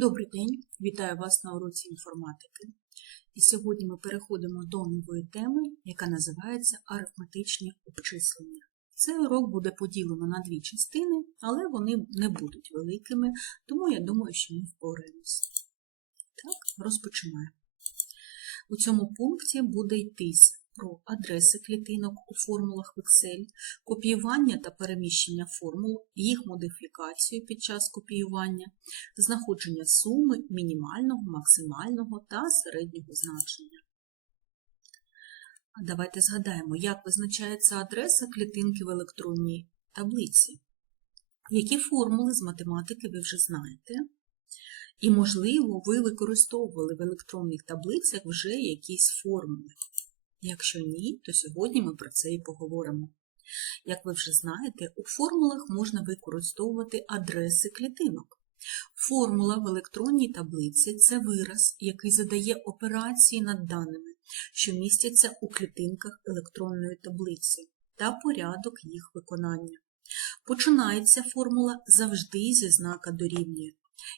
Добрий день, вітаю вас на уроці інформатики. І сьогодні ми переходимо до нової теми, яка називається арифметичні обчислення. Цей урок буде поділено на дві частини, але вони не будуть великими, тому я думаю, що ми впораємося. Так, розпочинаємо. У цьому пункті буде йтись про адреси клітинок у формулах в Excel, копіювання та переміщення формул, їх модифікацію під час копіювання, знаходження суми мінімального, максимального та середнього значення. Давайте згадаємо, як визначається адреса клітинки в електронній таблиці. Які формули з математики ви вже знаєте? І, можливо, ви використовували в електронних таблицях вже якісь формули. Якщо ні, то сьогодні ми про це і поговоримо. Як ви вже знаєте, у формулах можна використовувати адреси клітинок. Формула в електронній таблиці це вираз, який задає операції над даними, що містяться у клітинках електронної таблиці, та порядок їх виконання. Починається формула завжди зі знака дорівнює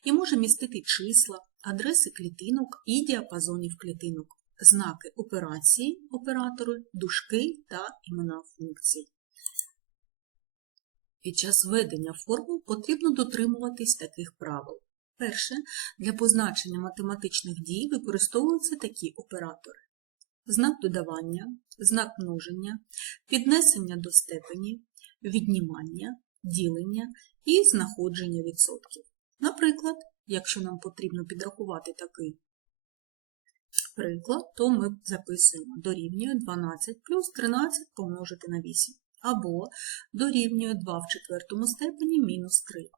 і може містити числа, адреси клітинок і діапазонів клітинок знаки операції оператору, дужки та імена функцій. Під час введення формул потрібно дотримуватись таких правил. Перше, для позначення математичних дій використовуються такі оператори: знак додавання, знак множення, піднесення до степені, віднімання, ділення і знаходження відсотків. Наприклад, якщо нам потрібно підрахувати такий приклад, то ми записуємо дорівнює 12 плюс 13 помножити на 8. Або дорівнює 2 в четвертому степені мінус 3.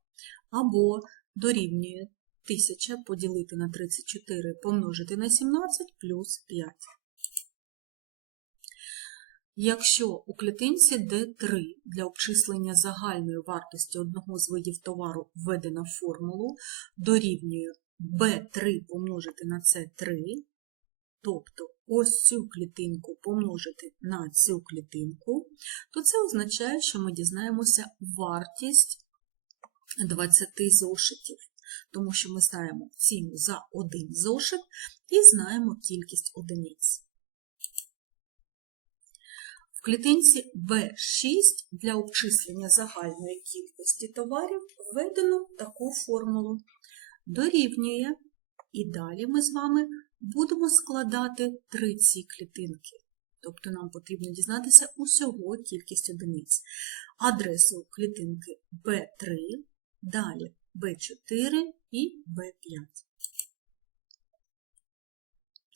Або дорівнює 1000 поділити на 34 помножити на 17 плюс 5. Якщо у клітинці D3 для обчислення загальної вартості одного з видів товару введено формулу дорівнює B3 помножити на C3, тобто ось цю клітинку помножити на цю клітинку, то це означає, що ми дізнаємося вартість 20 зошитів, тому що ми знаємо ціну за один зошит і знаємо кількість одиниць. В клітинці B6 для обчислення загальної кількості товарів введено таку формулу. Дорівнює, і далі ми з вами будемо складати три ці клітинки. Тобто нам потрібно дізнатися усього кількість одиниць. Адресу клітинки B3, далі B4 і B5.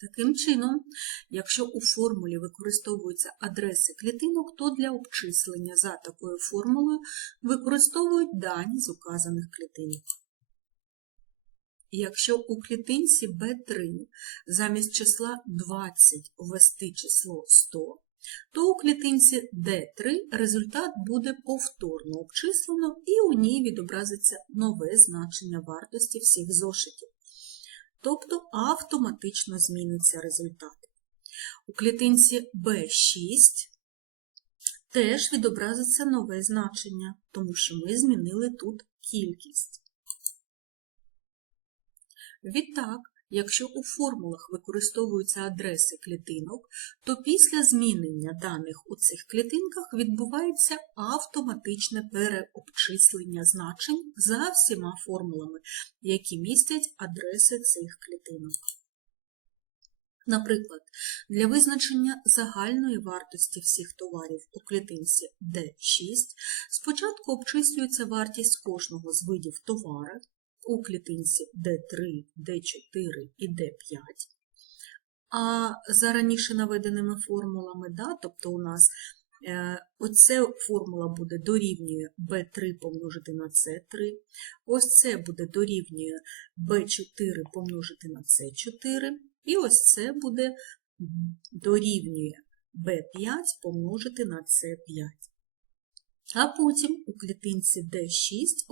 Таким чином, якщо у формулі використовуються адреси клітинок, то для обчислення за такою формулою використовують дані з указаних клітинок. Якщо у клітинці B3 замість числа 20 ввести число 100, то у клітинці D3 результат буде повторно обчислено і у ній відобразиться нове значення вартості всіх зошитів. Тобто автоматично зміниться результат. У клітинці B6 теж відобразиться нове значення, тому що ми змінили тут кількість. Відтак, якщо у формулах використовуються адреси клітинок, то після змінення даних у цих клітинках відбувається автоматичне переобчислення значень за всіма формулами, які містять адреси цих клітинок. Наприклад, для визначення загальної вартості всіх товарів у клітинці D6 спочатку обчислюється вартість кожного з видів товару, у клітинці D3, D4 і D5. А за раніше наведеними формулами, да, тобто у нас е, оце формула буде дорівнює B3 помножити на C3, ось це буде дорівнює B4 помножити на C4, і ось це буде дорівнює B5 помножити на C5. А потім у клітинці D6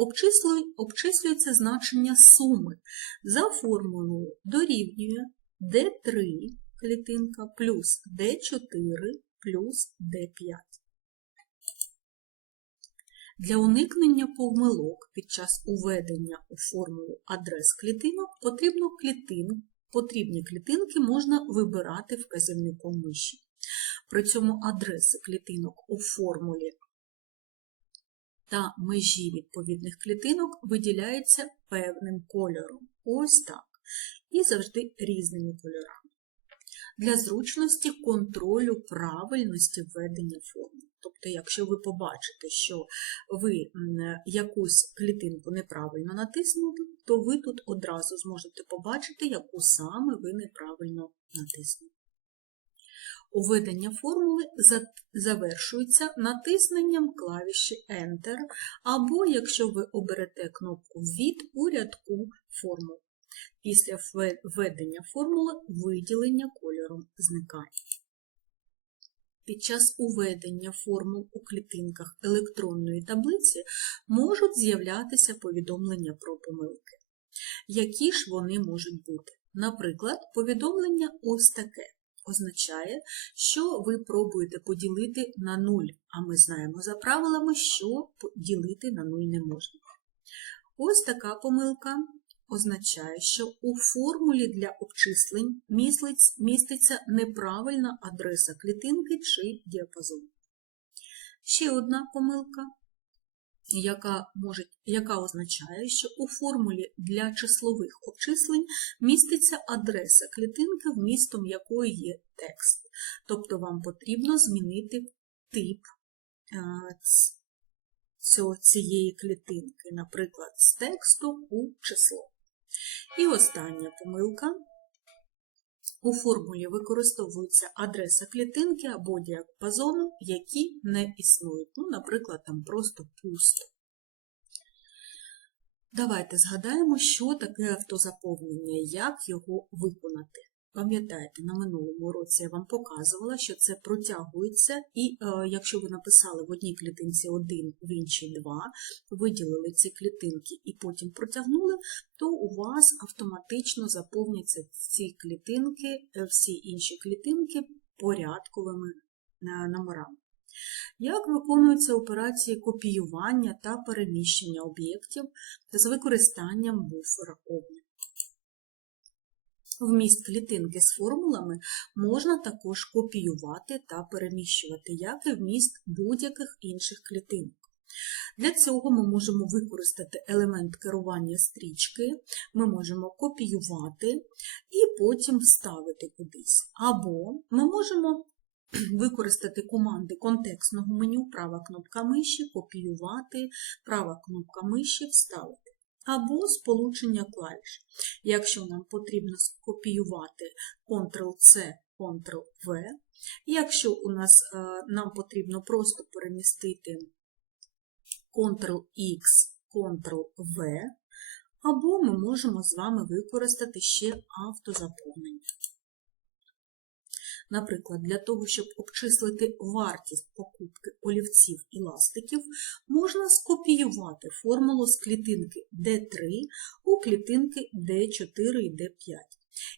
обчислюється значення суми за формулою дорівнює D3 клітинка плюс D4 плюс D5. Для уникнення помилок під час уведення у формулу адрес клітинок потрібно клітин, потрібні клітинки можна вибирати вказівником миші. При цьому адреси клітинок у формулі та межі відповідних клітинок виділяються певним кольором. Ось так. І завжди різними кольорами. Для зручності контролю правильності введення формул. Тобто, якщо ви побачите, що ви якусь клітинку неправильно натиснули, то ви тут одразу зможете побачити, яку саме ви неправильно натиснули. Уведення формули завершується натисненням клавіші Enter, або якщо ви оберете кнопку Ввід у рядку формул. Після введення формули виділення кольором зникає. Під час уведення формул у клітинках електронної таблиці можуть з'являтися повідомлення про помилки. Які ж вони можуть бути? Наприклад, повідомлення ось таке означає, що ви пробуєте поділити на 0, а ми знаємо за правилами, що ділити на 0 не можна. Ось така помилка означає, що у формулі для обчислень міститься неправильна адреса клітинки чи діапазону. Ще одна помилка, яка, може, яка означає, що у формулі для числових обчислень міститься адреса клітинки, вмістом якої є текст. Тобто вам потрібно змінити тип е, цієї клітинки, наприклад, з тексту у число. І остання помилка. У формулі використовується адреса клітинки або діапазону, які не існують. Ну, наприклад, там просто пусто. Давайте згадаємо, що таке автозаповнення, як його виконати. Пам'ятаєте, на минулому уроці я вам показувала, що це протягується, і е, якщо ви написали в одній клітинці 1, в іншій 2, виділили ці клітинки і потім протягнули, то у вас автоматично заповняться ці клітинки, е, всі інші клітинки порядковими е, номерами. Як виконуються операції копіювання та переміщення об'єктів з використанням буфера обліку? Вміст клітинки з формулами можна також копіювати та переміщувати, як і вміст будь-яких інших клітинок. Для цього ми можемо використати елемент керування стрічки, ми можемо копіювати і потім вставити кудись. Або ми можемо використати команди контекстного меню, права кнопка миші, копіювати, права кнопка миші, вставити. Або сполучення клавіш. Якщо нам потрібно скопіювати Ctrl-C, Ctrl-V, якщо у нас е, нам потрібно просто перемістити Ctrl-X, Ctrl-V, або ми можемо з вами використати ще автозаповнення. Наприклад, для того, щоб обчислити вартість покупки олівців і ластиків, можна скопіювати формулу з клітинки D3 у клітинки D4 і D5.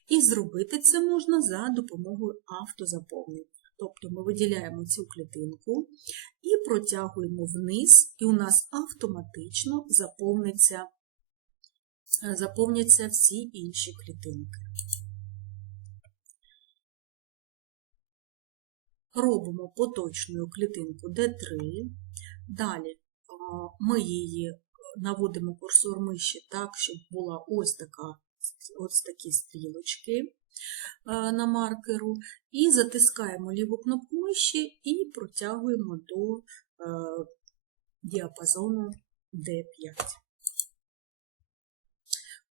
І зробити це можна за допомогою автозаповнення. Тобто ми виділяємо цю клітинку і протягуємо вниз, і у нас автоматично заповниться, заповняться всі інші клітинки. Робимо поточну клітинку D3, далі ми її наводимо курсор миші так, щоб була ось така ось такі стрілочки на маркеру, і затискаємо ліву кнопку миші і протягуємо до діапазону D5.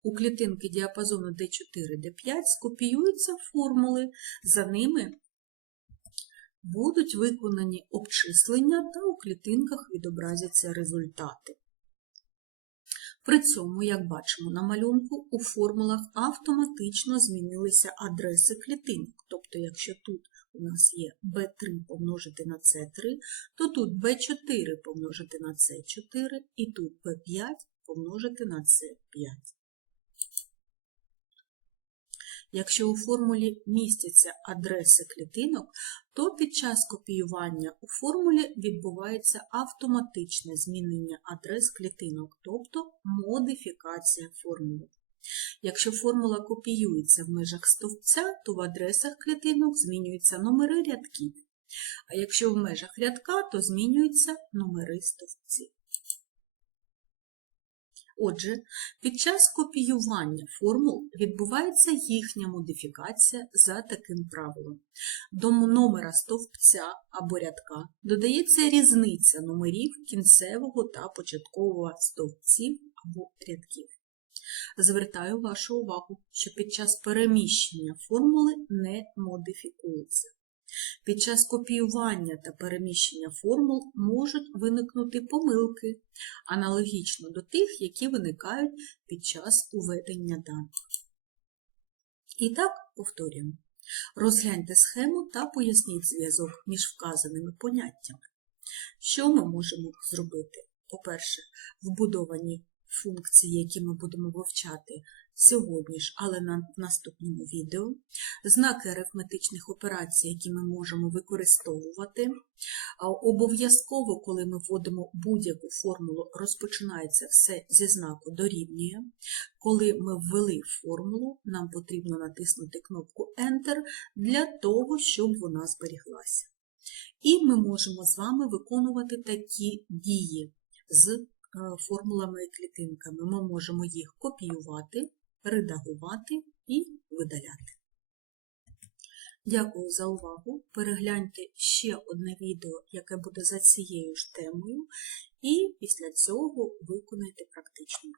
У клітинки діапазону D4, D5 скопіюються формули, за ними будуть виконані обчислення та у клітинках відобразяться результати. При цьому, як бачимо на малюнку, у формулах автоматично змінилися адреси клітинок. Тобто, якщо тут у нас є B3 помножити на C3, то тут B4 помножити на C4 і тут B5 помножити на C5. Якщо у формулі містяться адреси клітинок, то під час копіювання у формулі відбувається автоматичне змінення адрес клітинок, тобто модифікація формули. Якщо формула копіюється в межах стовпця, то в адресах клітинок змінюються номери рядків. А якщо в межах рядка, то змінюються номери стовпців. Отже, під час копіювання формул відбувається їхня модифікація за таким правилом. До номера стовпця або рядка додається різниця номерів кінцевого та початкового стовпців або рядків. Звертаю вашу увагу, що під час переміщення формули не модифікуються. Під час копіювання та переміщення формул можуть виникнути помилки, аналогічно до тих, які виникають під час уведення даних. І так, повторюємо. Розгляньте схему та поясніть зв'язок між вказаними поняттями. Що ми можемо зробити? По-перше, вбудовані функції, які ми будемо вивчати сьогодні ж, але на наступному відео, знаки арифметичних операцій, які ми можемо використовувати. Обов'язково, коли ми вводимо будь-яку формулу, розпочинається все зі знаку дорівнює. Коли ми ввели формулу, нам потрібно натиснути кнопку Enter для того, щоб вона зберіглася. І ми можемо з вами виконувати такі дії з е, формулами і клітинками. Ми можемо їх копіювати, редагувати і видаляти. Дякую за увагу. Перегляньте ще одне відео, яке буде за цією ж темою, і після цього виконайте практичну.